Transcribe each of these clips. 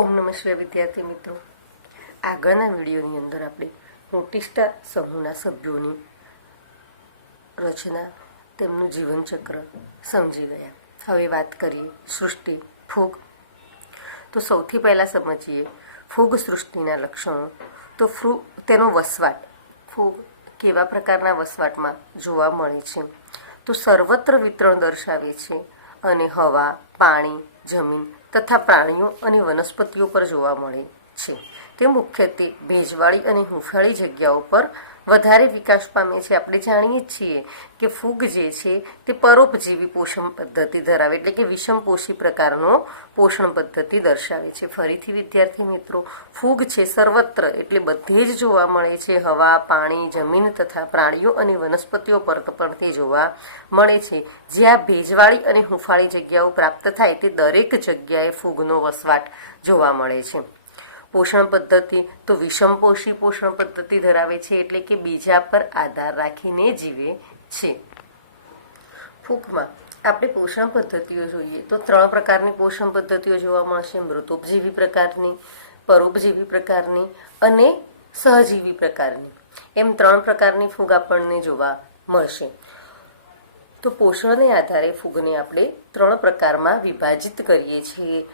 ઓમ નમઃ શિવાય વિદ્યાર્થી મિત્રો, આગળના વિડીયોની અંદર આપણે પ્રોટિસ્ટા સમૂહના સભ્યોની રચના, તેમનું જીવનચક્ર સમજી ગયા. હવે વાત કરીએ સૃષ્ટિ, ફૂગ. તો સૌથી પહેલાં સમજીએ ફૂગ સૃષ્ટિના લક્ષણો. તો તેનો વસવાટ, ફૂગ કેવા પ્રકારના વસવાટમાં જોવા મળે છે? તો સર્વત્ર વિતરણ દર્શાવે છે અને હવા, પાણી, જમીન તથા પ્રાણીઓ અને વનસ્પતિઓ પર જોવા મળે છે. તે મુખ્યત્વે ભેજવાળી અને હૂંફાળી જગ્યાઓ પર વધારે વિકાસ પામે છે. આપણે જાણીએ છીએ કે ફૂગ જે છે તે પરોપજીવી પોષણ પદ્ધતિ ધરાવે, એટલે કે વિષમપોષી પ્રકારનો પોષણ પદ્ધતિ દર્શાવે છે. ફરીથી વિદ્યાર્થી મિત્રો, ફૂગ છે સર્વત્ર એટલે બધે જ જોવા મળે છે. હવા, પાણી, જમીન તથા પ્રાણીઓ અને વનસ્પતિઓ પર પણ તે જોવા મળે છે. જ્યાં ભેજવાળી અને હૂંફાળી જગ્યાઓ પ્રાપ્ત થાય તે દરેક જગ્યાએ ફૂગનો વસવાટ જોવા મળે છે. પોષણ પદ્ધતિ તો વિષમપોષી પોષણ પદ્ધતિ ધરાવે છે, એટલે કે બીજા પર આધાર રાખીને જીવે છે. ફૂગમાં આપણે પોષણ પદ્ધતિઓ જોઈએ તો 3 પ્રકારની પોષણ પદ્ધતિઓ જોવા મળશે: મૃતોપજીવી પ્રકારની, પરોપજીવી પ્રકારની અને સહજીવી પ્રકારની. એમ 3 પ્રકારની ફૂગ આપણને જોવા મળશે. તો પોષણને આધારે ફૂગને આપણે 3 પ્રકારમાં વિભાજિત કરીએ છીએ.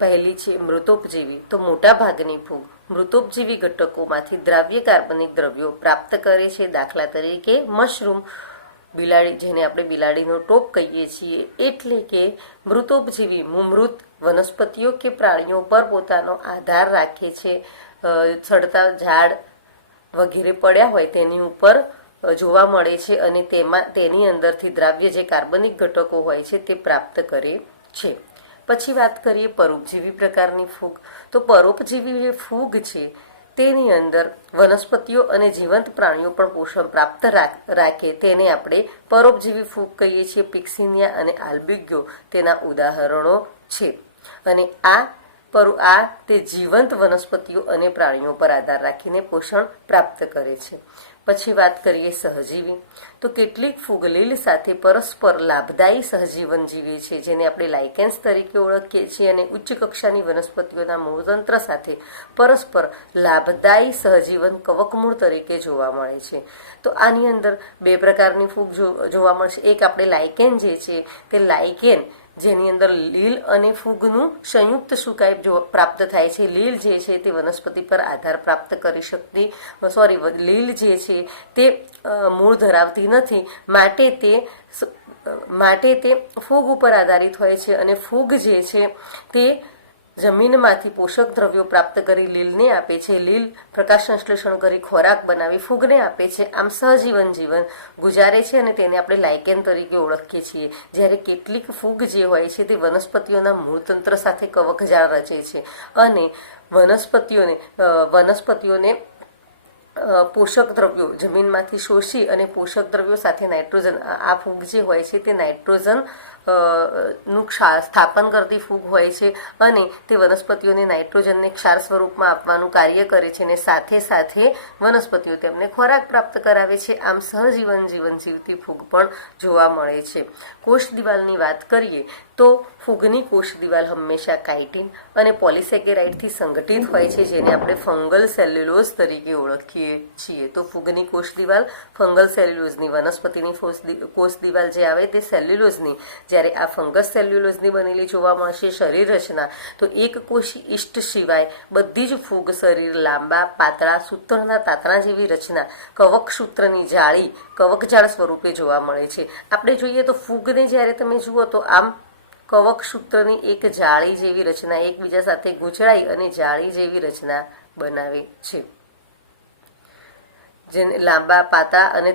પહેલી છે મૃતોપજીવી. તો મોટા ભાગની ફૂગ મૃતોપજીવી ઘટકોમાંથી દ્રાવ્ય કાર્બનિક દ્રવ્યો પ્રાપ્ત કરે છે. દાખલા તરીકે મશરૂમ, બિલાડી, જેને આપણે બિલાડીનો ટોપ કહીએ છીએ, એટલે કે મૃતોપજીવી મૃત વનસ્પતિઓ કે પ્રાણીઓ પર પોતાનો આધાર રાખે છે. સડતા ઝાડ વગેરે પડ્યા હોય તેની ઉપર જોવા મળે છે અને તેની અંદરથી દ્રાવ્ય જે કાર્બનિક ઘટકો હોય છે તે પ્રાપ્ત કરે છે. પછી વાત કરીએ પરોપજીવી પ્રકારની ફૂગ. તો પરોપજીવી જે ફૂગ છે તેની અંદર વનસ્પતિઓ અને જીવંત પ્રાણીઓ પણ પોષણ પ્રાપ્ત રાખે, તેને આપણે પરોપજીવી ફૂગ કહીએ છીએ. પિક્સિનિયા અને આલ્બિગ્યો તેના ઉદાહરણો છે. અને આ તે જીવંત વનસ્પતિઓ અને પ્રાણીઓ પર આધાર રાખીને પોષણ પ્રાપ્ત કરે છે. પછી વાત કરીએ સહજીવી. તો કેટલીક ફૂગ લીલ સાથે પરસ્પર લાભદાયી સહજીવન જીવે છે, જેને આપણે લાઇકેન્સ તરીકે ઓળખીએ છીએ, અને ઉચ્ચ કક્ષાની વનસ્પતિઓના મૂળતંત્ર સાથે પરસ્પર લાભદાયી સહજીવન કવકમૂળ તરીકે જોવા મળે છે. તો આની અંદર 2 પ્રકારની ફૂગ જોવા મળશે. એક આપણે લાઇકેન જે છે તે લાઇકેન, જેની અંદર લીલ અને ફૂગનું સંયુક્ત સુકાઈ પ્રાપ્ત થાય છે. લીલ જે છે તે વનસ્પતિ પર આધાર પ્રાપ્ત કરી શકતી, લીલ જે છે તે મૂળ ધરાવતી નથી, માટે તે ફૂગ ઉપર આધારિત હોય છે. અને ફૂગ જે છે તે જમીનમાંથી પોષક દ્રવ્યો પ્રાપ્ત કરી લીલને આપે છે. લીલ પ્રકાશ સંશ્લેષણ કરી ખોરાક બનાવી ફૂગને આપે છે. આમ સહજીવન જીવન ગુજારે છે અને તેને આપણે લાઇકેન તરીકે ઓળખીએ છીએ. જ્યારે કેટલીક ફૂગ જે હોય છે તે વનસ્પતિઓના મૂળતંત્ર સાથે કવકજાળ રચે છે અને વનસ્પતિઓને પોષક દ્રવ્યો જમીનમાંથી શોષી અને પોષક દ્રવ્યો સાથે નાઇટ્રોજન, આ ફૂગ જે હોય છે તે નાઇટ્રોજન નું સ્થાપન કરતી ફૂગ હોય છે અને તે વનસ્પતિઓને નાઇટ્રોજનને ક્ષાર સ્વરૂપમાં આપવાનું કાર્ય કરે છે અને સાથે સાથે વનસ્પતિઓ તેમને ખોરાક પ્રાપ્ત કરાવે છે. આમ સહજીવન જીવન જીવતી ફૂગ પણ જોવા મળે છે. કોષ દિવાલની વાત કરીએ તો ફૂગની કોષ દિવાલ હંમેશા કાઇટિન અને પોલિસેકેરાઇડથી સંગઠિત હોય છે, જેને આપણે ફંગલ સેલ્યુલોઝ તરીકે ઓળખીએ છીએ. તો ફૂગની કોષ દિવાલ ફંગલ સેલ્યુલોઝની, વનસ્પતિની કોષ દિવાલ જે આવે તે સેલ્યુલોઝની, જ્યારે આ ફંગસ સેલ્યુલોઝની બનેલી જોવા મળશે. શરીર રચના તો એક કોષી ઈષ્ટ સિવાય બધી જ ફૂગ શરીર લાંબા, પાતળા, સૂત્રના તાતણા જેવી રચના, કવકસૂત્રની જાળી, કવકજાળ સ્વરૂપે જોવા મળે છે. આપણે જોઈએ તો ફૂગને જ્યારે તમે જુઓ તો આમ કવકસૂત્રની એક જાળી જેવી રચના એકબીજા સાથે ગૂંચળાઈ અને જાળી જેવી રચના બનાવે છે. જેને લાંબા, પાતળા અને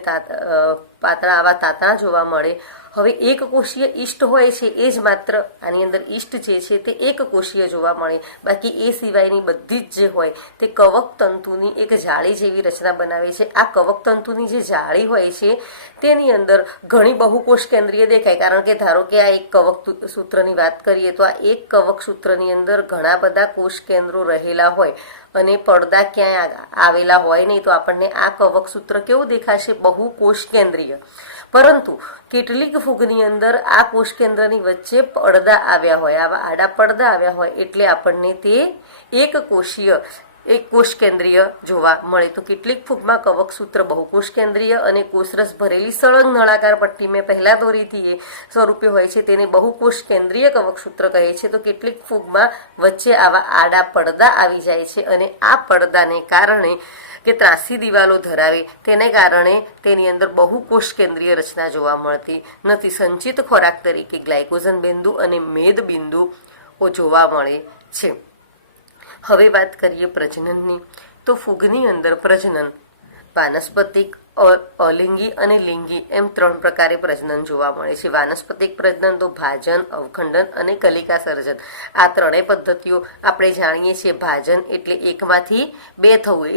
પાતળા આવા તાતણા જોવા મળે. હવે એક કોષીય ઈષ્ટ હોય છે એ જ માત્ર આની અંદર ઈષ્ટ જે છે તે એક કોષીય જોવા મળે. બાકી એ સિવાયની બધી જ જે હોય તે કવક તંતુની એક જાળી જેવી રચના બનાવે છે. આ કવક તંતુની જે જાળી હોય છે તેની અંદર ઘણી બહુકોષ કેન્દ્રીય દેખાય, કારણ કે ધારો કે આ એક કવક સૂત્રની વાત કરીએ તો આ એક કવક સૂત્રની અંદર ઘણા બધા કોષ કેન્દ્રો રહેલા હોય અને પડદા ક્યાંય આવેલા હોય નહીં, તો આપણને આ કવક સૂત્ર કેવું દેખાશે? બહુકોષ કેન્દ્રીય. પરંતુ કેટલીક ફૂગની અંદર આ કોષ કેન્દ્રની વચ્ચે પડદા આવ્યા હોય, આવા આડા પડદા આવ્યા હોય એટલે આપણને તે એક કોષીય એક કોષ કેન્દ્રીય જોવા મળે. તો કેટલીક ફૂગમાં કવકસૂત્ર બહુકોષ કેન્દ્રીય અને કોષરસ ભરેલી સળંગ નળાકાર પટ્ટી મેં પહેલા દોરી હતી એ સ્વરૂપે હોય છે, તેને બહુકોષ કેન્દ્રીય કવકસૂત્ર કહે છે. તો કેટલીક ફૂગમાં વચ્ચે આવા આડા પડદા આવી જાય છે અને આ પડદાને કારણે કે ત્રાસી દિવાલો ધરાવે તેને કારણે તેની અંદર બહુકોષ કેન્દ્રીય રચના જોવા મળતી નથી. સંચિત ખોરાક તરીકે ગ્લાયકોજન બિંદુ અને મેદ બિંદુ જોવા મળે છે. હવે વાત કરીએ પ્રજનનની. તો ફૂગની અંદર પ્રજનન વાનસ્પતિક, અલિંગી અને લિંગી એમ 3 પ્રકારે પ્રજનન જોવા મળે છે. વાનસ્પતિક પ્રજનન તો ભાજન, અવખંડન અને કલિકા સર્જન. આ ત્રણેય પદ્ધતિઓ આપણે જાણીએ છીએ. ભાજન એટલે એકમાંથી બે થવું,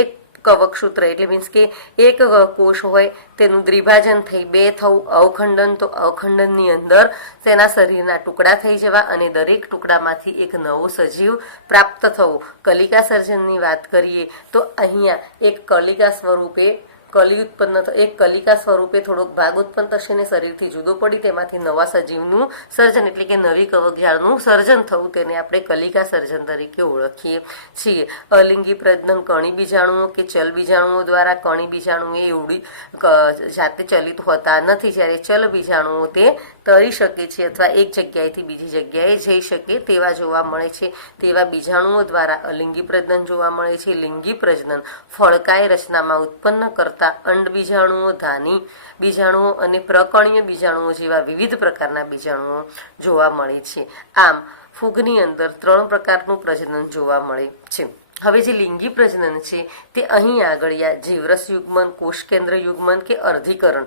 એક કવકસૂત્ર એટલે મીન્સ કે એક કોષ હોય તેનું દ્વિભાજન થઈ બે થવું. અવખંડન તો અવખંડનની અંદર તેના શરીરના ટુકડા થઈ જવા અને દરેક ટુકડામાંથી એક નવો સજીવ પ્રાપ્ત થવો. કલિકા સર્જનની વાત કરીએ તો અહીંયા એક કલિકા સ્વરૂપે એક કલિકા સ્વરૂપે થોડોક ભાગ ઉત્પન્ન થશે ને શરીરથી જુદો પડી તેમાંથી નવા સજીવનું સર્જન એટલે કે નવી કવકજાળનું સર્જન થવું, તેને આપણે કલિકા સર્જન તરીકે ઓળખીએ છીએ. અલિંગી પ્રજનન કણી બીજાણુઓ કે ચલ બીજાણુઓ દ્વારા. કણી બીજાણુ એ એવડી જાતે ચલિત હોતા નથી, જ્યારે ચલ બીજાણુઓ તે તરી શકે છે અથવા એક જગ્યાએથી બીજી જગ્યાએ જઈ શકે તેવા જોવા મળે છે. તેવા બીજાણુઓ દ્વારા અલિંગી પ્રજનન જોવા મળે છે. લિંગી પ્રજનન ફળકાય રચનામાં ઉત્પન્ન કરતા અંડ બીજાણુઓ, ધાની બીજાણુઓ અને પ્રકણીય બીજાણુઓ જેવા વિવિધ પ્રકારના બીજાણુઓ જોવા મળે છે. આમ ફૂગની અંદર 3 પ્રકારનું પ્રજનન જોવા મળે છે. હવે જે લિંગી પ્રજનન છે તે અહીં આગળ જીવરસ યુગ્મન, કોષ કેન્દ્ર યુગ્મન કે અર્ધીકરણ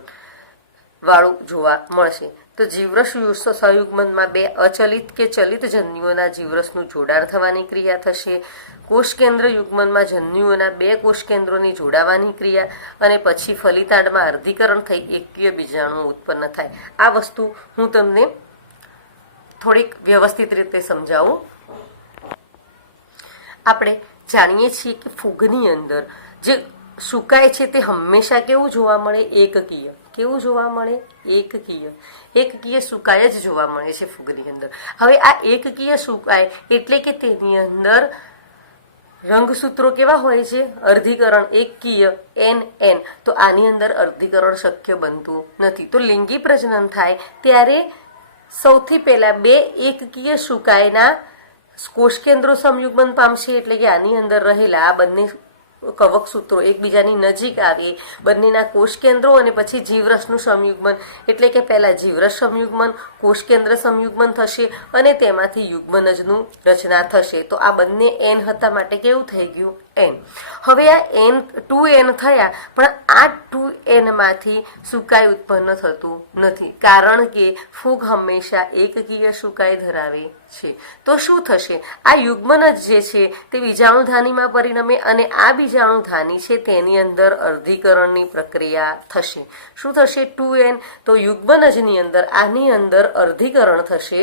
વાળું જોવા મળશે. તો જીવરસ સંયુગ્મનમાં 2 અચલિત કે ચલિત જન્યુઓના જીવરસનું જોડાણ થવાની ક્રિયા થશે. કોષ કેન્દ્ર યુગ્મનમાં જન્યુઓના 2 કોષ કેન્દ્રોની જોડાવાની ક્રિયા અને પછી ફલિતાંડમાં અર્ધીકરણ થઈ એકકીય બીજાણુ ઉત્પન્ન થાય. આ વસ્તુ હું તમને થોડીક વ્યવસ્થિત રીતે સમજાવું. આપણે જાણીએ છીએ કે ફૂગની અંદર જે સુકાય છે તે હંમેશા કેવું જોવા મળે? એકકીય. કેવું જોવા મળે? એકકીય. એકકીય સુકાય જ જોવા મળે છે ફૂગની અંદર. હવે આ એકકીય સુકાય એટલે કે તેની અંદર રંગસૂત્રો કેવા હોય છે? અર્ધીકરણ એકકીય NN. તો આની અંદર અર્ધીકરણ શક્ય બનતું નથી. તો લિંગી પ્રજનન થાય ત્યારે સૌથી પહેલા 2 એકકીય સુકાયના કોષ કેન્દ્રો સંયુગ્મન પામશે એટલે કે આની અંદર રહેલા આ બંને કવકસૂત્રો એકબીજાની નજીક આવે, બંનેના કોષ કેન્દ્રો અને પછી જીવરસનું સંયુગ્મન એટલે કે પહેલા જીવરસ સંયુગ્મન, કોષ કેન્દ્ર સંયુગ્મન થશે અને તેમાંથી યુગ્મનજનું રચના થશે. તો આ બંને N હતા માટે કેવું થઈ ગયું? N. હવે આ N 2N થયા પણ આ 2N માંથી સુકાય ઉત્પન્ન થતું નથી કારણ કે ફૂગ હંમેશા એકકીય સુકાય ધરાવે છે. તો શું થશે? આ યુગ્મનજ જે છે તે બીજાણુધાનીમાં પરિણમે અને આ બીજાણુધાની છે તેની અંદર અર્ધીકરણની પ્રક્રિયા થશે. શું થશે? 2N. તો યુગ્મનજની અંદર આની અંદર અર્ધીકરણ થશે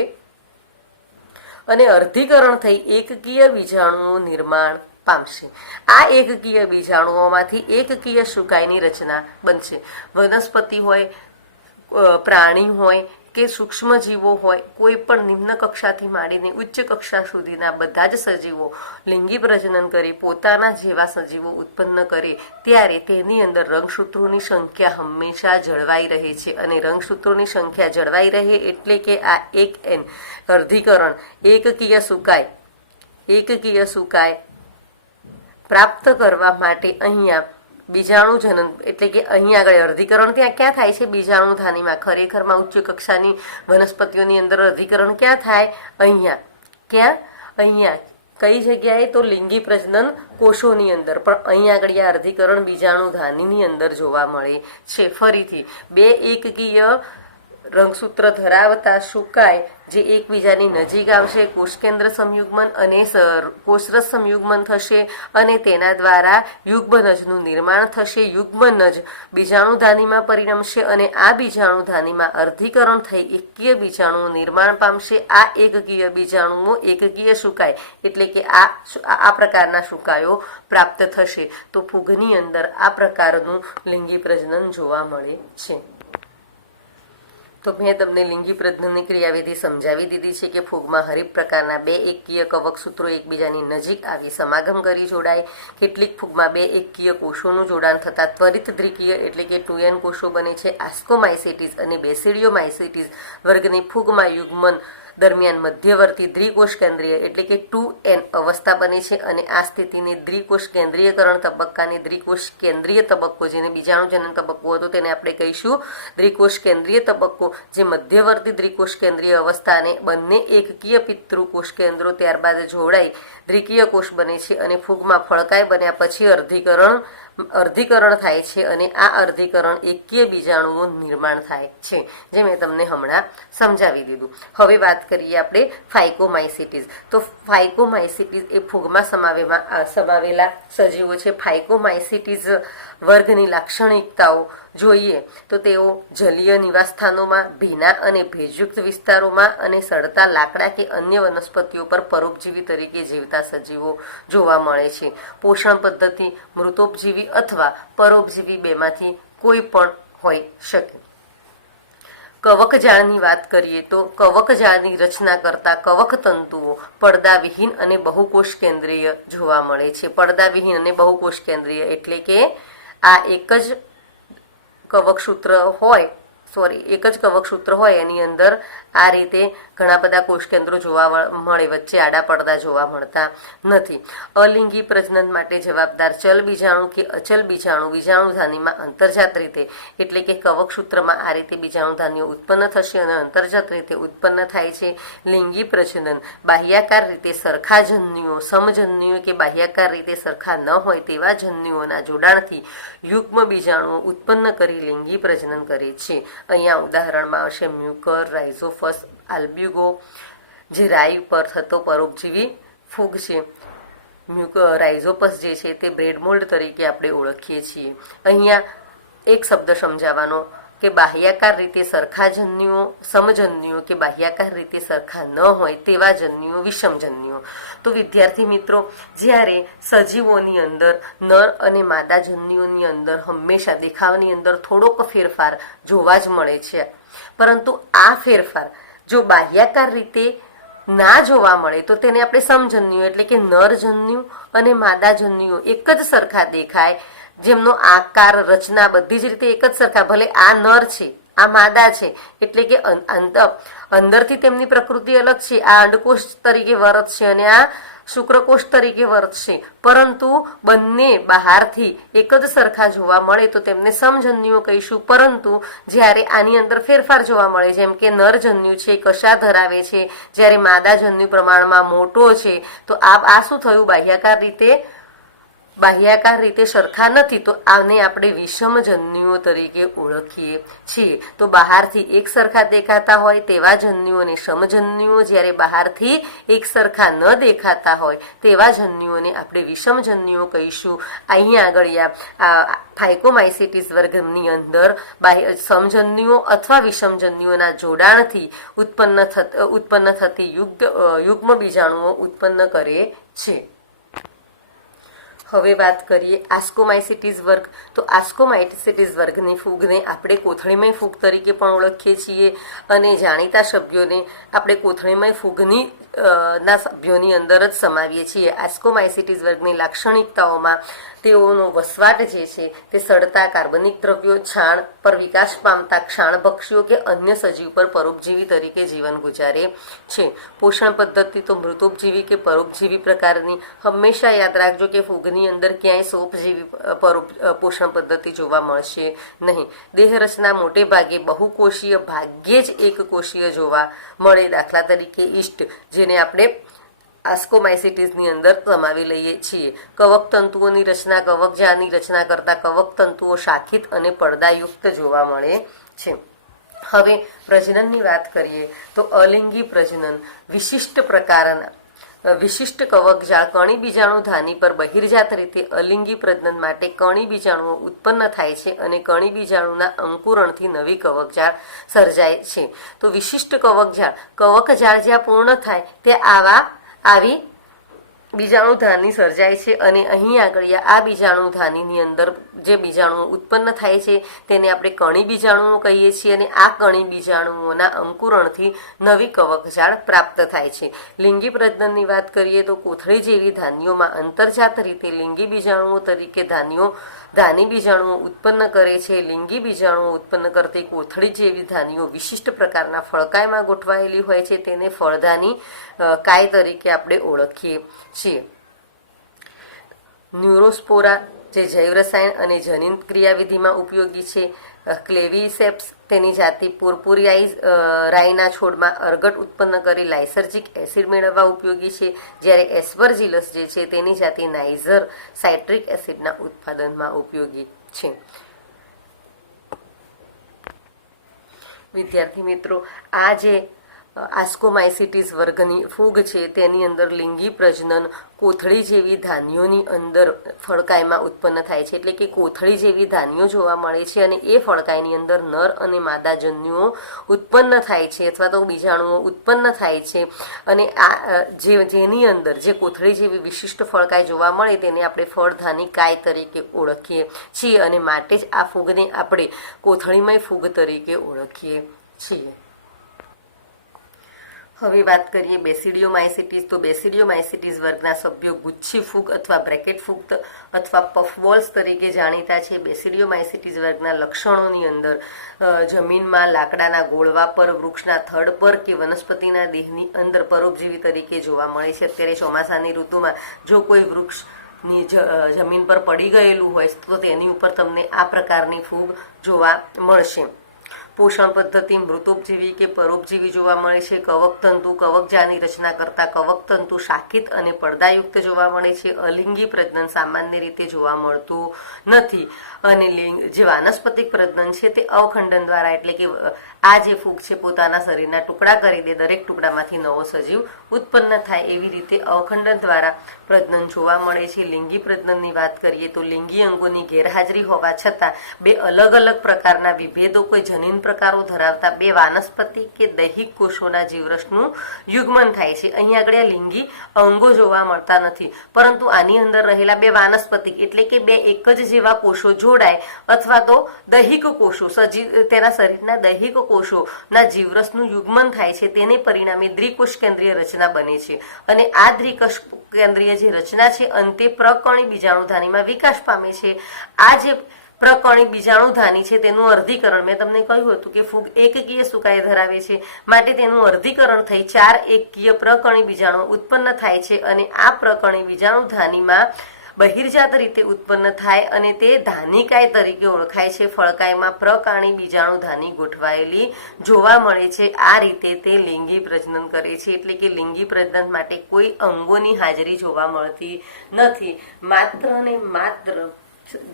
અને અર્ધીકરણ થઈ એકકીય બીજાણુનું નિર્માણ પામશે. આ એકકીય બીજાણુઓમાંથી એકકીય સુકાયની રચના બનશે. વનસ્પતિ હોય, પ્રાણી હોય કે સૂક્ષ્મ જીવો હોય, કોઈ પણ નિમ્ન કક્ષાથી માંડીને ઉચ્ચ કક્ષા સુધીના બધા જ સજીવો લિંગી પ્રજનન કરી પોતાના જેવા સજીવો ઉત્પન્ન કરે ત્યારે તેની અંદર રંગસૂત્રોની સંખ્યા હંમેશા જળવાઈ રહે છે અને રંગસૂત્રોની સંખ્યા જળવાઈ રહે એટલે કે આ એક N અર્ધીકરણ એકકીય સુકાય પ્રાપ્ત કરવા માટે અહીંયા બીજાણુ જનન એટલે કે અહીં આગળ અર્ધીકરણ ત્યાં ક્યાં થાય છે? બીજાણુ ધાનીમાં. ખરેખરમાં ઉચ્ચ કક્ષાની વનસ્પતિઓની અંદર અર્ધીકરણ ક્યાં થાય? અહીંયા. ક્યાં? અહીંયા. કઈ જગ્યાએ? તો લિંગી પ્રજનન કોષોની અંદર. પણ અહીં આગળ આ અર્ધીકરણ બીજાણુ ધાનીની અંદર જોવા મળે છે. ફરીથી 2 એકકીય રંગસૂત્ર ધરાવતા શુકાય જે એકબીજાની નજીક આવશે, કોષકેન્દ્ર સંયુગ્મન અને કોષરસ સંયુગ્મન થશે અને તેના દ્વારા યુગ્મનજનું નિર્માણ થશે. યુગ્મનજ બીજાણુધાનીમાં પરિણમશે અને આ બીજાણુધાનીમાં અર્ધીકરણ થઈ એકકીય બીજાણુનું નિર્માણ પામશે. આ એકકીય બીજાણુઓ એકકીય શુકાય એટલે કે આ પ્રકારના શુકાયો પ્રાપ્ત થશે. તો ફૂગની અંદર આ પ્રકારનું લિંગી પ્રજનન જોવા મળે છે. તો મેં તમને લિંગી પ્રજનનની ક્રિયાવિધિ સમજાવી દીધી છે કે ફૂગમાં હરેક પ્રકારના બે એકકીય કવકસૂત્રો એકબીજાની નજીક આવી સમાગમ કરી જોડાય. કેટલીક ફૂગમાં બે એકકીય કોષોનું જોડાણ થતા ત્વરિત દ્વિકીય એટલે કે 2n કોષો બને છે. આસ્કોમાઇસિટીસ અને બેસિડિયોમાઇસિટીસ વર્ગની ફૂગમાં યુગ્મન દરમિયાન મધ્યવર્તી દ્વિકોષ કેન્દ્રીય એટલે કે 2n અવસ્થા બને છે અને આ સ્થિતિને દ્વિકોષ કેન્દ્રીયકરણ તબક્કાની દ્વિકોષ કેન્દ્રીય તબક્કો, જેને બીજાણુજનન તબક્કો હતો તેને આપણે કહીશું દ્વિકોષ કેન્દ્રીય તબક્કો, જે મધ્યવર્તી દ્વિકોષ કેન્દ્રીય અવસ્થાને બંને એકકીય પિતૃકોષ કેન્દ્રો ત્યારબાદ જોડાઈ દ્વિકીય કોષ બને છે અને ફૂગમાં ફળકાય બન્યા પછી અર્ધીકરણ થાય છે અને આ અર્ધીકરણ એકકીય બીજાણુનું નિર્માણ થાય છે, જે મેં તમને હમણાં સમજાવી દીધું. હવે વાત કરીએ આપણે ફાઇકોમાઇસિટીસ. તો ફાઇકોમાઇસિટીસ એ ફૂગમાં સમાવેલા સજીવો છે. ફાઇકોમાઇસિટીસ વર્ગની લાક્ષણિકતાઓ જોઈએ તો તેઓ જલીય નિવાસસ્થાનોમાં, ભીના અને ભેજયુક્ત વિસ્તારોમાં અને સડતા લાકડા કે અન્ય વનસ્પતિઓ પર પરોપજીવી તરીકે જીવતા સજીવો જોવા મળે છે. પોષણ પદ્ધતિ મૃતોપજીવી અથવા પરોપજીવી બેમાંથી કોઈ પણ હોઈ શકે. કવકજાળની વાત કરીએ તો કવકજાળની રચના કરતા કવક તંતુઓ પડદાવિહીન અને બહુકોષ કેન્દ્રીય જોવા મળે છે. પડદાવિહીન અને બહુકોષ કેન્દ્રીય એટલે કે આ એક જ કવકસૂત્ર હોય એની અંદર આ રીતે ઘણા બધા કોષ કેન્દ્રો જોવા મળે, વચ્ચે આડા પડદા જોવા મળતા નથી. અલિંગી પ્રજનન માટે જવાબદાર ચલ બીજાણુ કે અચલ બીજાણુ બીજાણુધાનીમાં અંતર્જાત રીતે એટલે કે કવકસૂત્રમાં આ રીતે બીજાણુધાનીઓ ઉત્પન્ન થશે અને અંતર્જાત રીતે ઉત્પન્ન થાય છે. લિંગી પ્રજનન બાહ્યાકાર રીતે સરખા જન્યુઓ, સમજન્યુઓ કે બાહ્યાકાર રીતે સરખા ન હોય તેવા જન્યુઓના જોડાણથી યુગ્મ બીજાણુઓ ઉત્પન્ન કરી લિંગી પ્રજનન કરે છે. અહીંયા ઉદાહરણમાં આવશે મ્યુકર, રાઇઝોફસ, આલ્બ્યુગો, જે રાઈ પર થતો પરોપજીવી ફૂગ છે. રાઇઝોપસ જે છે તે બ્રેડ મોલ્ડ તરીકે આપણે ઓળખીએ છીએ. અહીંયા એક શબ્દ સમજાવવાનો કે બાહ્યાકાર રીતે સરખા જન્યુઓ, સમજન્યુઓ કે બાહ્યાકાર રીતે સરખા ન હોય તેવા જન્યુઓ વિષમજન્યુઓ. તો વિદ્યાર્થી મિત્રો, જ્યારે સજીવોની અંદર નર અને માદા જન્યુઓની અંદર હંમેશા દેખાવની અંદર થોડોક ફેરફાર જોવા જ મળે છે, પરંતુ આ ફેરફાર જો બાહ્યાકાર રીતે ના જોવા મળે તો તેને આપણે સમજન્યુ એટલે કે નરજન્યુ અને માદા જન્યુઓ એક જ સરખા દેખાય, જેમનો આકાર, રચના બધી જ રીતે એક જ સરખા, ભલે આ નર છે આ માદા છે એટલે કે અંદરથી તેમની પ્રકૃતિ અલગ છે, આ અંડકોષ તરીકે વર્તશે અને આ શુક્રકોષ તરીકે વર્તશે, પરંતુ બંને બહારથી એક જ સરખા જોવા મળે તો તેમને સમજન્યુઓ કહીશું. પરંતુ જ્યારે આની અંદર ફેરફાર જોવા મળે, જેમ કે નરજન્યુ છે કશા ધરાવે છે, જ્યારે માદા જન્યુ પ્રમાણમાં મોટો છે, તો આ શું થયું, બાહ્યાકાર રીતે સરખા નથી, તો આને આપણે વિષમજન્યુઓ તરીકે ઓળખીએ છીએ. તો બહારથી એક સરખા દેખાતા હોય તેવા જન્યુઓને સમજન્યુઓ, જ્યારે બહારથી એક સરખા ન દેખાતા હોય તેવા જન્યુઓને આપણે વિષમજન્યુઓ કહીશું. અહીંયા આગળ આ ફાઇકોમાઇસિટીસ વર્ગની અંદર સમજન્યુઓ અથવા વિષમજન્યુઓના જોડાણથી ઉત્પન્ન થતી યુગ્મ બીજાણુઓ ઉત્પન્ન કરે છે. હવે વાત કરીએ આસ્કોમાઇસિટીસ વર્ગ. તો આસ્કોમાઇસિટીસ વર્ગની ફૂગને આપણે કોથળીમય ફૂગ તરીકે પણ ઓળખીએ છીએ અને જાણીતા સભ્યોને આપણે કોથળીમય ફૂગની ના સભ્યોની અંદર જ સમાવીએ છીએ. આસ્કોમાઇસિટીસ વર્ગની લાક્ષણિકતાઓમાં તેઓનો વસવાટ જે છે તે સડતા કાર્બનિક દ્રવ્યો, છાણ પર વિકાસ પામતા ક્ષાણભક્ષીઓ કે અન્ય સજીવ પર પરોપજીવી તરીકે જીવન ગુજારે છે. પોષણ પદ્ધતિ તો મૃતોપજીવી કે પરોપજીવી પ્રકારની. હંમેશા યાદ રાખજો કે ફૂગની અંદર ક્યાંય સોપજીવી પોષણ પદ્ધતિ જોવા મળશે નહીં. દેહ રચના મોટે ભાગે બહુકોષીય, ભાગ્યે જ એક કોષીય જોવા મળે. દાખલા તરીકે ઈસ્ટ, જેને આપણે આસ્કોમાઇસિટીસની અંદર સમાવી લઈએ છીએ. કવક તંતુઓની રચના કવકજાળની રચના કરતા કવક તંતુઓ શાખિત અને પડદાયુક્ત જોવા મળે છે. હવે પ્રજનનની વાત કરીએ તો અલિંગી પ્રજનન વિશિષ્ટ પ્રકારના વિશિષ્ટ કવકજાળ કણી બીજાણુ ધાની પર બહિર્જાત રીતે અલિંગી પ્રજનન માટે કણી બીજાણુઓ ઉત્પન્ન થાય છે અને કણી બીજાણુના અંકુરણથી નવી કવકજાળ સર્જાય છે. તો વિશિષ્ટ કવકજાળ જ્યાં પૂર્ણ થાય તે આવી બીજાણુ ધાની સર્જાય છે અને અહીં આગળ આ બીજાણુ ધાનીની અંદર જે બીજાણુઓ ઉત્પન્ન થાય છે તેને આપણે કણી બીજાણુઓ કહીએ છીએ અને આ કણી બીજાણુઓના અંકુરણથી નવી કવકજાળ પ્રાપ્ત થાય છે. લિંગી પ્રજનનની વાત કરીએ તો કોથળી જેવી ધાનીઓમાં અંતર્જાત રીતે લિંગી બીજાણુઓ તરીકે ધાની બીજાણુઓ ઉત્પન્ન કરે છે. લિંગી બીજાણુઓ ઉત્પન્ન કરતી કોથળી જેવી ધાનીઓ વિશિષ્ટ પ્રકારના ફળકાયમાં ગોઠવાયેલી હોય છે. તેને ફળધાની કાય તરીકે આપણે ઓળખીએ છીએ. ન્યુરોસ્પોરા જે જૈવ રસાયણ અને જનીન ક્રિયાવિધિમાં ઉપયોગી છે. ક્લેવીસેપ્સ તેની જાતિ પુર્પુરિયાઇઝ રાઈના છોડમાં અર્ગટ ઉત્પન્ન કરી લાઇસર્જિક એસિડ મેળવવા ઉપયોગી છે, જ્યારે એસ્પરજીલસ જે છે તેની જાતિ નાઇઝર સાઇટ્રિક એસિડના ઉત્પાદનમાં ઉપયોગી છે. વિદ્યાર્થી મિત્રો, આ જે આસ્કોમાઇસિટીસ વર્ગની ફૂગ છે તેની અંદર લિંગી પ્રજનન કોથળી જેવી ધાનીઓની અંદર ફળકાયમાં ઉત્પન્ન થાય છે. એટલે કે કોથળી જેવી ધાનીઓ જોવા મળે છે અને એ ફળકાયની અંદર નર અને માદા જન્યુઓ ઉત્પન્ન થાય છે અથવા તો બીજાણુઓ ઉત્પન્ન થાય છે અને આ જેની અંદર જે કોથળી જેવી વિશિષ્ટ ફળકાય જોવા મળે તેને આપણે ફળધાની કાય તરીકે ઓળખીએ છીએ અને માટે જ આ ફૂગને આપણે કોથળીમય ફૂગ તરીકે ઓળખીએ છીએ. હવે વાત કરીએ બેસિડિયોમાઇસિટીસ. તો બેસિડિયોમાઇસિટીસ વર્ગના સભ્યો ગુચ્છી ફૂગ અથવા બ્રેકેટ ફૂગ અથવા પફબોલ્સ તરીકે જાણીતા છે. બેસિડિયોમાઇસિટીસ વર્ગના લક્ષણોની અંદર જમીનમાં લાકડાના ગોળવા પર, વૃક્ષના થડ પર કે વનસ્પતિના દેહની અંદર પરોપજીવી તરીકે જોવા મળે છે. અત્યારે ચોમાસાની ઋતુમાં જો કોઈ વૃક્ષની જમીન પર પડી ગયેલું હોય તો તેની ઉપર તમને આ પ્રકારની ફૂગ જોવા મળશે. પોષણ પદ્ધતિ મૃતોપજીવી કે પરોપજીવી જોવા મળે છે. કવકતંતુ કવકજાળની રચના કરતા કવકતંતુ શાખિત અને પડદાયુક્ત જોવા મળે છે. અલિંગી પ્રજનન સામાન્ય રીતે જોવા મળતું નથી અને જે વાનસ્પતિક પ્રજનન છે તે અવખંડન દ્વારા, એટલે કે આ જે ફૂગ છે પોતાના શરીરના ટુકડા કરી દે, દરેક ટુકડામાંથી નવો સજીવ ઉત્પન્ન થાય એવી રીતે અવખંડન દ્વારા પ્રજનન જોવા મળે છે. લિંગી પ્રજનનની વાત કરીએ તો લિંગી અંગોની ગેરહાજરી હોવા છતાં બે અલગ અલગ પ્રકારના વિભેદો કોઈ જનીન પ્રકારો ધરાવતા બે વાનસ્પતિક કે દૈહિક કોષોના જીવરસનું યુગ્મન થાય છે. અહીં આગળ લિંગી અંગો જોવા મળતા નથી, પરંતુ આની અંદર રહેલા બે વાનસ્પતિક એટલે કે બે એક જ જેવા કોષો જોડાય અથવા તો દૈહિક કોષો તેના શરીરના દૈહિક કોષોના જીવરસનું યુગ્મન થાય છે. તેને પરિણામે દ્વિકોષ કેન્દ્રીય રચના બને છે અને આ દ્વિકોષ કેન્દ્રીય જે રચના છે અંતે પ્રકણી બીજાણુધાનીમાં વિકાસ પામે છે. આ જે પ્રકણી બીજાણુધાની છે તેનું અર્ધીકરણ મેં તમને કહ્યું હતું કે ફૂગ એકકીય સુકાય ધરાવે છે, માટે તેનું અર્ધીકરણ થઈ 4 એકકીય પ્રકણી બીજાણુ ઉત્પન્ન થાય છે અને આ પ્રકણી બીજાણુધાનીમાં બહિર્જાત રીતે ઉત્પન્ન થાય અને તે ધાનિકાય તરીકે ઓળખાય છે. ફળકાયમાં પ્રકાણી બીજાણુધાની ગોઠવાયેલી જોવા મળે છે. આ રીતે તે લિંગી પ્રજનન કરે છે. એટલે કે લિંગી પ્રજનન માટે કોઈ અંગોની હાજરી જોવા મળતી નથી. માત્ર ને માત્ર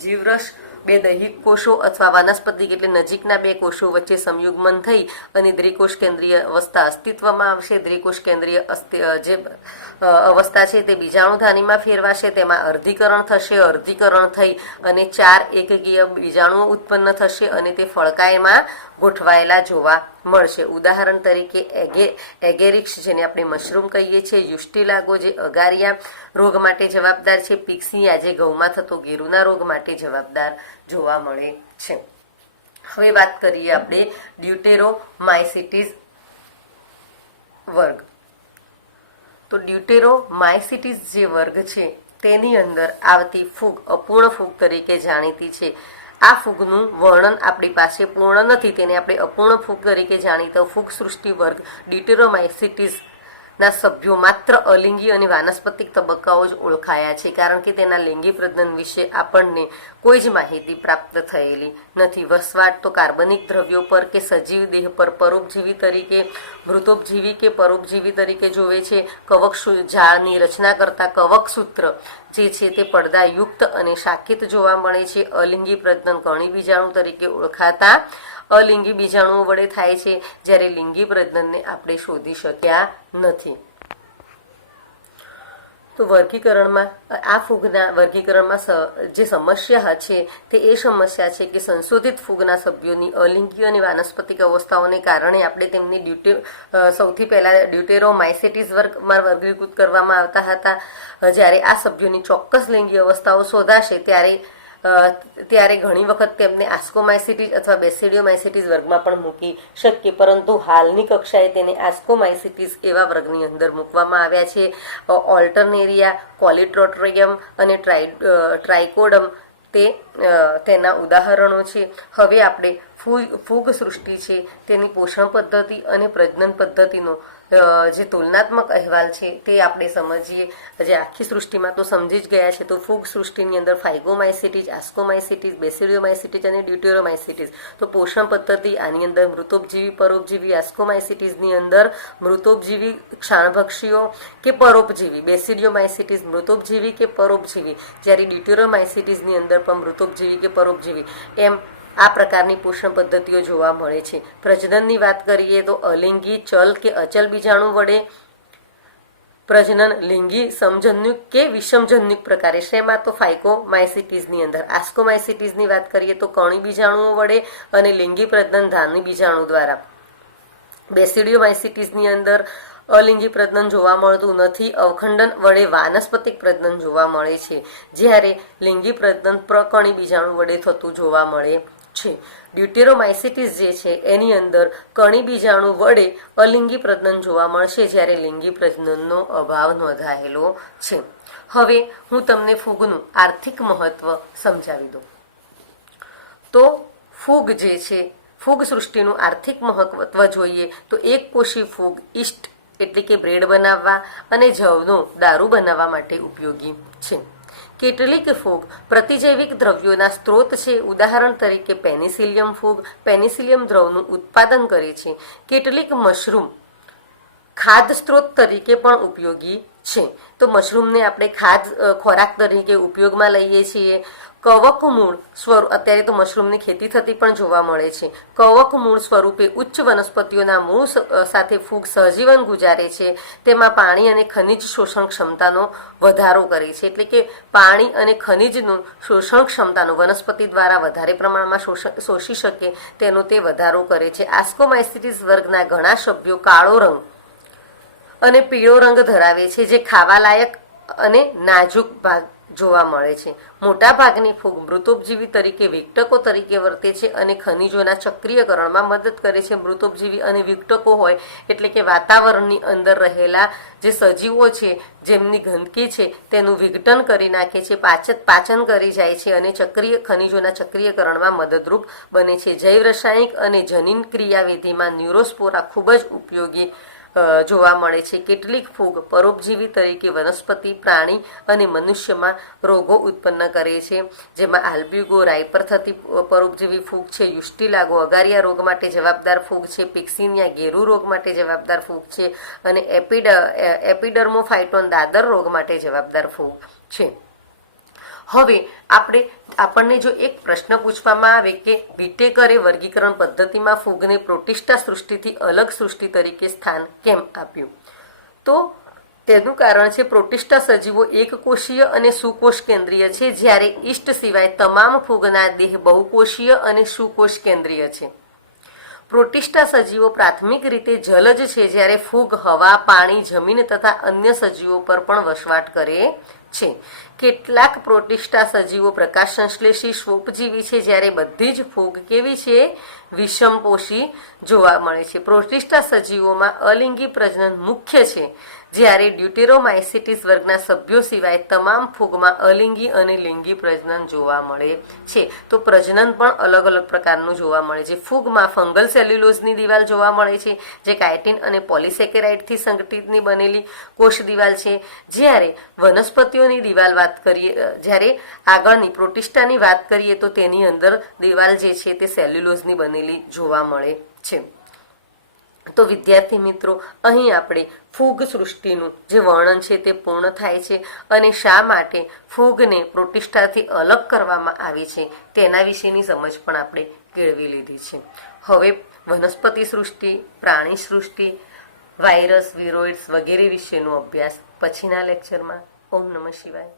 જીવરસ બે દૈહિક કોષો અથવા વાનસ્પતિક એટલે નજીકના બે કોષો વચ્ચે સંયુગ્મન થઈ અને દ્વિકોષ કેન્દ્રીય અવસ્થા અસ્તિત્વમાં આવશે. દ્વિકોષ કેન્દ્રીય જે અવસ્થા છે તે બીજાણુધાનીમાં ફેરવાશે, તેમાં અર્ધીકરણ થશે. અર્ધીકરણ થઈ અને 4 એકકીય બીજાણુઓ ઉત્પન્ન થશે અને તે ફળકાયમાં ગોઠવાયેલા જોવા મળશે. ઉદાહરણ તરીકે એગેરિક્સ જેને આપણે મશરૂમ કહીએ છીએ, યુસ્ટિલાગો જે અગારિયા રોગ માટે જવાબદાર છે, પિક્સિયા જે ઘઉંમાં થતો ગેરુના રોગ માટે જવાબદાર જોવા મળે છે. હવે વાત કરીએ આપણે ડ્યુટેરોમાઇસિટીસ વર્ગ. તો ડ્યુટેરોમાઇસિટીસ જે વર્ગ છે તેની અંદર આવતી ફૂગ અપૂર્ણ ફૂગ તરીકે જાણીતી છે. આ ફૂગનું વર્ણન આપણી પાસે પૂર્ણ નથી, તેને આપણે અપૂર્ણ ફૂગ તરીકે જાણીતો ફૂગ સૃષ્ટિ વર્ગ ડ્યુટેરોમાઇસિટીસ ના સભ્યો માત્ર અલિંગી અને વાનસ્પતિક તબક્કાઓ જ ઓળખાયા છે, કારણ કે તેના લિંગી પ્રજનન વિશે આપણને કોઈ જ માહિતી પ્રાપ્ત થયેલી નથી. વસવાટ તો કાર્બનિક દ્રવ્યો પર કે સજીવ દેહ પર પરોપજીવી તરીકે, મૃતોપજીવી કે પરોપજીવી તરીકે જોવે છે. કવક જાળની રચના કરતા કવકસૂત્ર જે છે તે પડદાયુક્ત અને શાખિત જોવા મળે છે. અલિંગી પ્રજનન કણી બીજાણુ તરીકે ઓળખાતા અલિંગી બીજાણુઓ વડે થાય છે, જ્યારે લિંગી પ્રજનનને આપણે શોધી શક્યા નથી. તો વર્ગીકરણમાં આ ફૂગના વર્ગીકરણમાં જે સમસ્યા છે તે એ સમસ્યા છે કે સંશોધિત ફૂગના સભ્યોની અલિંગી અને વાનસ્પતિક અવસ્થાઓને કારણે આપણે તેમની સૌથી પહેલા ડ્યુટેરોમાઇસેટિસ વર્ગમાં વર્ગીકૃત કરવામાં આવતા હતા. જ્યારે આ સભ્યોની ચોક્કસ લિંગી અવસ્થાઓ શોધાશે ત્યારે ઘણી વખત તેમને આસ્કોમાઇસિટીસ અથવા બેસિડિયોમાઇસિટીસ વર્ગમાં પણ મૂકી શકીએ, પરંતુ હાલની કક્ષાએ તેને આસ્કોમાઇસિટીસ એવા વર્ગની અંદર મૂકવામાં આવ્યા છે. ઓલ્ટરનેરિયા, કોલિટ્રોટ્રિયમ અને ટ્રાઇકોડમ તેના ઉદાહરણો છે. હવે આપણે ફૂગ સૃષ્ટિ છે તેની પોષણ પદ્ધતિ અને પ્રજનન પદ્ધતિનો જે તુલનાત્મક અહેવાલ છે તે આપણે સમજીએ. જે આખી સૃષ્ટિમાં તો સમજી જ ગયા છે. તો ફૂગ સૃષ્ટિની અંદર ફાઇગોમાઇસિટીસ, આસ્કોમાઇસિટીસ, બેસિડિયોમાઇસિટીસ અને ડ્યુટેરોમાઇસિટીસ. તો પોષણ પદ્ધતિ આની અંદર મૃતોપજીવી, પરોપજીવી. આસ્કોમાઇસિટીસની અંદર મૃતોપજીવી ક્ષાણભક્ષીઓ કે પરોપજીવી. બેસિડિયોમાઇસિટીસ મૃતોપજીવી કે પરોપજીવી, જ્યારે ડ્યુટેરોમાઇસિટીસની અંદર પણ મૃતોપજીવી કે પરોપજીવી. એમ આ પ્રકારની પોષણ પદ્ધતિઓ જોવા મળે છે. પ્રજનનની વાત કરીએ તો અલિંગી, ચલ કે અચલ બીજાણુ વડે પ્રજનન, લિંગી, સમજન્યુક કે વિષમજન્યુક પ્રકારે. શેમાં? તો ફાઇકોમાઇસિટીસની અંદર. આસ્કોમાઇસિટીસની વાત કરીએ તો કણી બીજાણુઓ વડે અને લિંગી પ્રજનન ધાની બીજાણુ દ્વારા. બેસિડિયોમાઇસિટીસની અંદર અલિંગી પ્રજનન જોવા મળતું નથી. અવખંડન વડે વાનસ્પતિક પ્રજનન જોવા મળે છે, જ્યારે લિંગી પ્રજનન પ્રકણી બીજાણુ વડે થતું જોવા મળે છે. ડ્યુટેરોમાઇસિટીસ જે છે એની અંદર કણી બીજાણુ વડે અલિંગી પ્રજનન જોવા મળશે, જ્યારે લિંગી પ્રજનનનો અભાવ નોંધાયેલો છે. હવે હું તમને ફૂગનું આર્થિક મહત્વ સમજાવી દઉં. તો ફૂગ જે છે, ફૂગ સૃષ્ટિનું આર્થિક મહત્વ જોઈએ તો એક કોષી ફૂગ ઈસ્ટ એટલે કે બ્રેડ બનાવવા અને જવનો દારૂ બનાવવા માટે ઉપયોગી છે. કેટલીક ફૂગ પ્રતિજૈવિક દ્રવ્યોના સ્ત્રોત છે. ઉદાહરણ તરીકે પેનિસિલિયમ ફૂગ પેનિસિલિયમ દ્રવનું ઉત્પાદન કરે છે. કેટલીક મશરૂમ ખાદ્ય સ્ત્રોત તરીકે પણ ઉપયોગી છે. તો મશરૂમને આપણે ખોરાક તરીકે ઉપયોગમાં લઈએ છીએ. કવક મૂળ સ્વરૂપ, અત્યારે તો મશરૂમની ખેતી થતી પણ જોવા મળે છે. કવક મૂળ સ્વરૂપે ઉચ્ચ વનસ્પતિઓના મૂળ સાથે ફૂગ સહજીવન ગુજારે છે. તેમાં પાણી અને ખનિજ શોષણ ક્ષમતાનો વધારો કરે છે. એટલે કે પાણી અને ખનિજનું શોષણ ક્ષમતાનો વનસ્પતિ દ્વારા વધારે પ્રમાણમાં શોષી શકે તેનો તે વધારો કરે છે. આસ્કોમાઇસિટીસ વર્ગના ઘણા સભ્યો કાળો રંગ અને પીળો રંગ ધરાવે છે, જે ખાવા લાયક અને નાજુક ભાગ જોવા મળે છે. મોટા ભાગની ફૂગ મૃતોપજીવી તરીકે વિઘટકો તરીકે વર્તે છે અને ખનિજોના ચક્રીયકરણમાં મદદ કરે છે. મૃતોપજીવી અને વિઘટકો હોય એટલે કે વાતાવરણની અંદર રહેલા જે સજીવો છે, જેમની ગંદકી છે તેનું વિઘટન કરી નાખે છે, પાચન કરી જાય છે અને ખનિજોના ચક્રીયકરણમાં મદદરૂપ બને છે. જૈવ રાસાયણિક અને જનીન ક્રિયાવિધિમાં ન્યુરોસ્પોરા ખૂબ જ ઉપયોગી જોવા મળે છે. કેટલીક ફૂગ પરોપજીવી તરીકે વનસ્પતિ, પ્રાણી અને મનુષ્યમાં રોગો ઉત્પન્ન કરે છે, જેમાં આલ્બ્યુગો રાઈ પર થતી પરોપજીવી ફૂગ છે. યુસ્ટિલાગો અગારિયા રોગ માટે જવાબદાર ફૂગ છે. પિક્સિનિયા ગેરુ રોગ માટે જવાબદાર ફૂગ છે અને એપિડર્મોફાઇટોન દાદર રોગ માટે જવાબદાર ફૂગ છે. હવે આપણને જો એક પ્રશ્ન પૂછવામાં આવે કે વિટેકરે વર્ગીકરણ પદ્ધતિમાં ફૂગને પ્રોટિસ્ટા સૃષ્ટિથી અલગ સૃષ્ટિ તરીકે સ્થાન કેમ આપ્યું, તો તેનું કારણ છે પ્રોટિસ્ટા સજીવો એકકોષીય અને સુકોષ કેન્દ્રીય છે, જ્યારે ઈસ્ટ સિવાય તમામ ફૂગના દેહ બહુકોષીય અને સુકોષ કેન્દ્રીય છે. પ્રોટિસ્ટા સજીવો પ્રાથમિક રીતે જલજ છે, જ્યારે ફૂગ હવા, પાણી, જમીન તથા અન્ય સજીવો પર પણ વસવાટ કરે છે. કેટલાક પ્રોટિસ્ટા સજીવો પ્રકાશ સંશ્લેષી શ્વોપજીવી છે, જ્યારે બધી જ ફૂગ કેવી છે? વિષમપોષી જોવા મળે છે. પ્રોટિસ્ટા સજીવોમાં અલિંગી પ્રજનન મુખ્ય છે, જ્યારે ડ્યુટેરોમાઇસિટીસ વર્ગના સભ્યો સિવાય તમામ ફૂગમાં અલિંગી અને લિંગી પ્રજનન જોવા મળે છે. તો પ્રજનન પણ અલગ અલગ પ્રકારનું જોવા મળે છે. ફૂગમાં ફંગલ સેલ્યુલોઝની દિવાલ જોવા મળે છે, જે કાઇટિન અને પોલિસેકેરાઇડથી સંગઠિતની બનેલી કોષ દિવાલ છે. જ્યારે વનસ્પતિઓની દિવાલ વાત કરીએ, જ્યારે આગળની પ્રોટિસ્ટાની વાત કરીએ તો તેની અંદર દિવાલ જે છે તે સેલ્યુલોઝની બનેલી જોવા મળે છે. તો વિદ્યાર્થી મિત્રો, અહીં આપણે ફૂગ સૃષ્ટિનું જે વર્ણન છે તે પૂર્ણ થાય છે અને શા માટે ફૂગને પ્રોટિસ્ટાથી અલગ કરવામાં આવી છે તેના વિશેની સમજ પણ આપણે કેળવી લીધી છે. હવે વનસ્પતિ સૃષ્ટિ, પ્રાણી સૃષ્ટિ, વાયરસ, વિરોઇડ્સ વગેરે વિશેનો અભ્યાસ પછીના લેક્ચરમાં. ઓમ નમઃ શિવાય.